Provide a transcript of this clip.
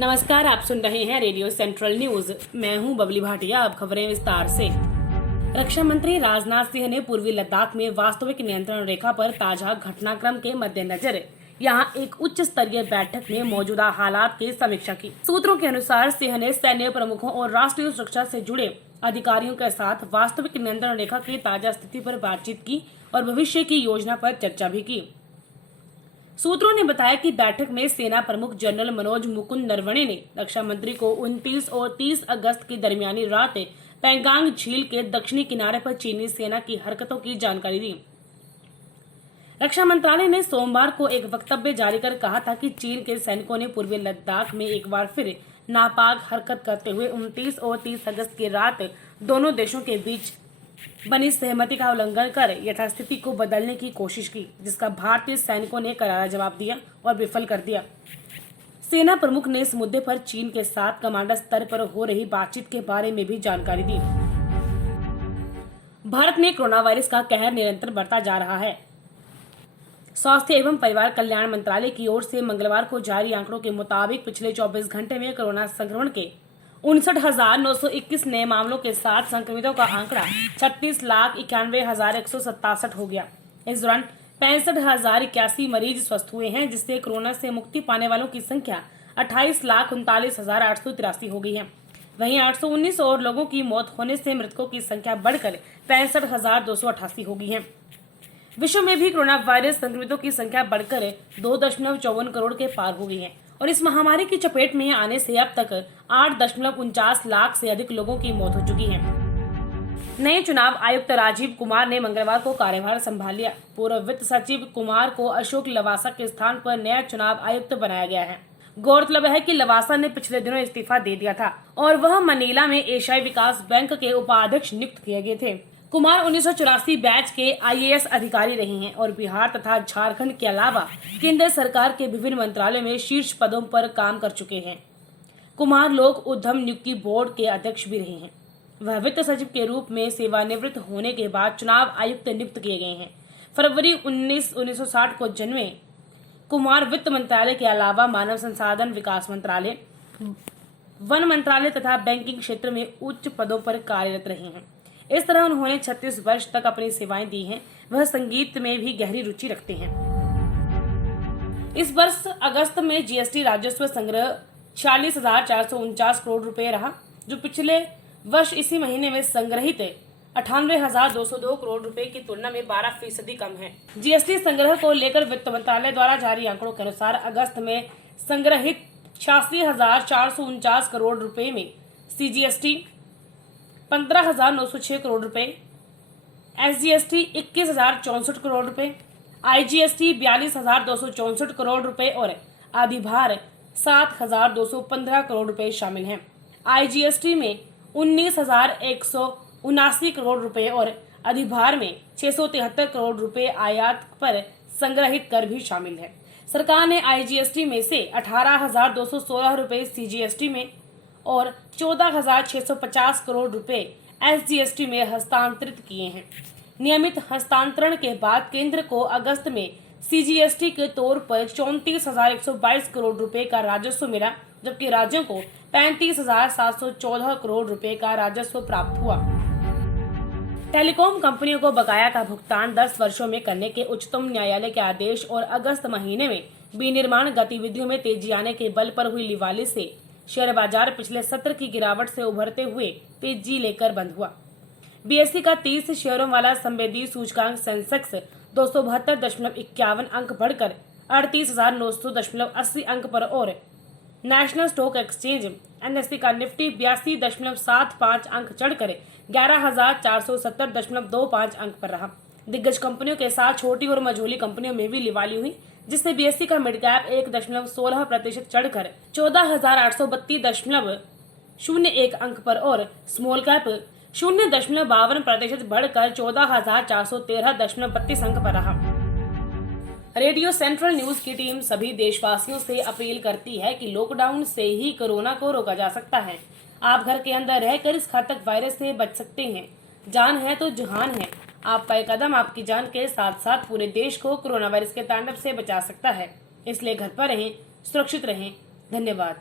नमस्कार, आप सुन रहे हैं रेडियो सेंट्रल न्यूज। मैं हूं बबली भाटिया। अब खबरें विस्तार से। रक्षा मंत्री राजनाथ सिंह ने पूर्वी लद्दाख में वास्तविक नियंत्रण रेखा पर ताजा घटनाक्रम के मद्देनजर यहां एक उच्च स्तरीय बैठक में मौजूदा हालात की समीक्षा की। सूत्रों के अनुसार सिंह ने सैन्य प्रमुखों और राष्ट्रीय सुरक्षा से जुड़े अधिकारियों के साथ वास्तविक नियंत्रण रेखा की ताजा स्थिति पर बातचीत की और भविष्य की योजना पर चर्चा भी की। सूत्रों ने बताया कि बैठक में सेना प्रमुख जनरल मनोज मुकुंद नरवणे ने रक्षा मंत्री को 29 और 30 अगस्त की दरमियानी रात पैंगांग झील के दक्षिणी किनारे पर चीनी सेना की हरकतों की जानकारी दी। रक्षा मंत्रालय ने सोमवार को एक वक्तव्य जारी कर कहा था कि चीन के सैनिकों ने पूर्वी लद्दाख में एक बार फिर नापाक हरकत करते हुए 29 और 30 अगस्त की रात दोनों देशों के बीच बनी सहमति का उल्लंघन कर यथास्थिति को बदलने की कोशिश की, जिसका भारतीय सैनिकों ने करारा जवाब दिया और विफल कर दिया। सेना प्रमुख ने इस मुद्दे पर चीन के साथ कमांडर स्तर पर हो रही बातचीत के बारे में भी जानकारी दी। भारत में कोरोना वायरस का कहर निरंतर बढ़ता जा रहा है। स्वास्थ्य एवं परिवार कल्याण मंत्रालय की ओर से मंगलवार को जारी आंकड़ों के मुताबिक पिछले 24 घंटे में कोरोना संक्रमण के 59,921 नए मामलों के साथ संक्रमितों का आंकड़ा 36,91,167 हो गया। इस दौरान 65,081 मरीज स्वस्थ हुए हैं, जिससे कोरोना से मुक्ति पाने वालों की संख्या 28,39,883 हो गई है। वहीं 819 और लोगों की मौत होने से मृतकों की संख्या बढ़कर 65,288 हो गई है। विश्व में भी कोरोना वायरस संक्रमितों की संख्या बढ़कर 2.54 करोड़ के पार हो गई है और इस महामारी की चपेट में आने से अब तक 8.49 लाख से अधिक लोगों की मौत हो चुकी है। नए चुनाव आयुक्त राजीव कुमार ने मंगलवार को कार्यभार संभाल लिया। पूर्व वित्त सचिव कुमार को अशोक लवासा के स्थान पर नया चुनाव आयुक्त बनाया गया है। गौरतलब है कि लवासा ने पिछले दिनों इस्तीफा दे दिया था और वह मनीला में एशियाई विकास बैंक के उपाध्यक्ष नियुक्त किए गए थे। कुमार 1984 बैच के IAS अधिकारी रहे हैं और बिहार तथा झारखंड के अलावा केंद्र सरकार के विभिन्न मंत्रालयों में शीर्ष पदों पर काम कर चुके हैं। कुमार लोक उद्यम नियुक्ति बोर्ड के अध्यक्ष भी रहे हैं। वह वित्त सचिव के रूप में सेवानिवृत्त होने के बाद चुनाव आयुक्त नियुक्त किए गए हैं। फरवरी 1960 को जन्मे कुमार वित्त मंत्रालय के अलावा मानव संसाधन विकास मंत्रालय, वन मंत्रालय तथा बैंकिंग क्षेत्र में उच्च पदों पर कार्यरत रहे हैं। इस तरह उन्होंने 36 वर्ष तक अपनी सेवाएं दी हैं। वह संगीत में भी गहरी रुचि रखते हैं। इस वर्ष अगस्त में जीएसटी राजस्व संग्रह 46,449 करोड़ रुपए रहा, जो पिछले वर्ष इसी महीने में संग्रहित 98,202 करोड़ रुपए की तुलना में 12% कम है। जीएसटी संग्रह को लेकर वित्त मंत्रालय द्वारा जारी आंकड़ों के अनुसार अगस्त में संग्रहित 86,449 करोड़ रुपए में CGST 15,906 करोड़ रुपए, SGST 21,064 करोड़ रुपए, IGST 42,264 करोड़ रुपए और अधिभार 7,215 करोड़ रुपए शामिल हैं। IGST में 19,179 करोड़ रुपए और अधिभार में 673 करोड़ रुपए आयात पर संग्रहित कर भी शामिल है। सरकार ने IGST में से 18,216 रुपए CGST में और 14,650 करोड़ रुपए SGST में हस्तांतरित किए हैं। नियमित हस्तांतरण के बाद केंद्र को अगस्त में CGST के तौर पर 34,122 करोड़ रुपए का राजस्व मिला, जबकि राज्यों को 35,714 करोड़ रुपए का राजस्व प्राप्त हुआ। टेलीकॉम कंपनियों को बकाया का भुगतान 10 वर्षों में करने के उच्चतम न्यायालय के आदेश और अगस्त महीने में विनिर्माण गतिविधियों में तेजी आने के बल पर हुई लिवाली से शेयर बाजार पिछले सत्र की गिरावट से उभरते हुए तेजी लेकर बंद हुआ। BSE का 30 शेयरों वाला संवेदी सूचकांक सेंसेक्स 272.51 अंक बढ़कर 38,900.80 अंक पर और नेशनल स्टॉक एक्सचेंज NSE का निफ्टी 82.75 अंक चढ़कर 11,470.25 अंक पर रहा। दिग्गज कंपनियों के साथ छोटी और मझोली कंपनियों में भी लिवाली हुई, जिससे BSE का मिड कैप 1.16% चढ़कर 14,832.01 अंक पर और स्मॉल कैप 0.52% बढ़कर 14,413.32 अंक पर रहा। रेडियो सेंट्रल न्यूज की टीम सभी देशवासियों से अपील करती है कि लॉकडाउन से ही कोरोना को रोका जा सकता है। आप घर के अंदर रहकर इस घातक वायरस से बच सकते हैं। जान है तो जहान है। आपका एक कदम आपकी जान के साथ साथ पूरे देश को कोरोना वायरस के तांडव से बचा सकता है। इसलिए घर पर रहें, सुरक्षित रहें। धन्यवाद।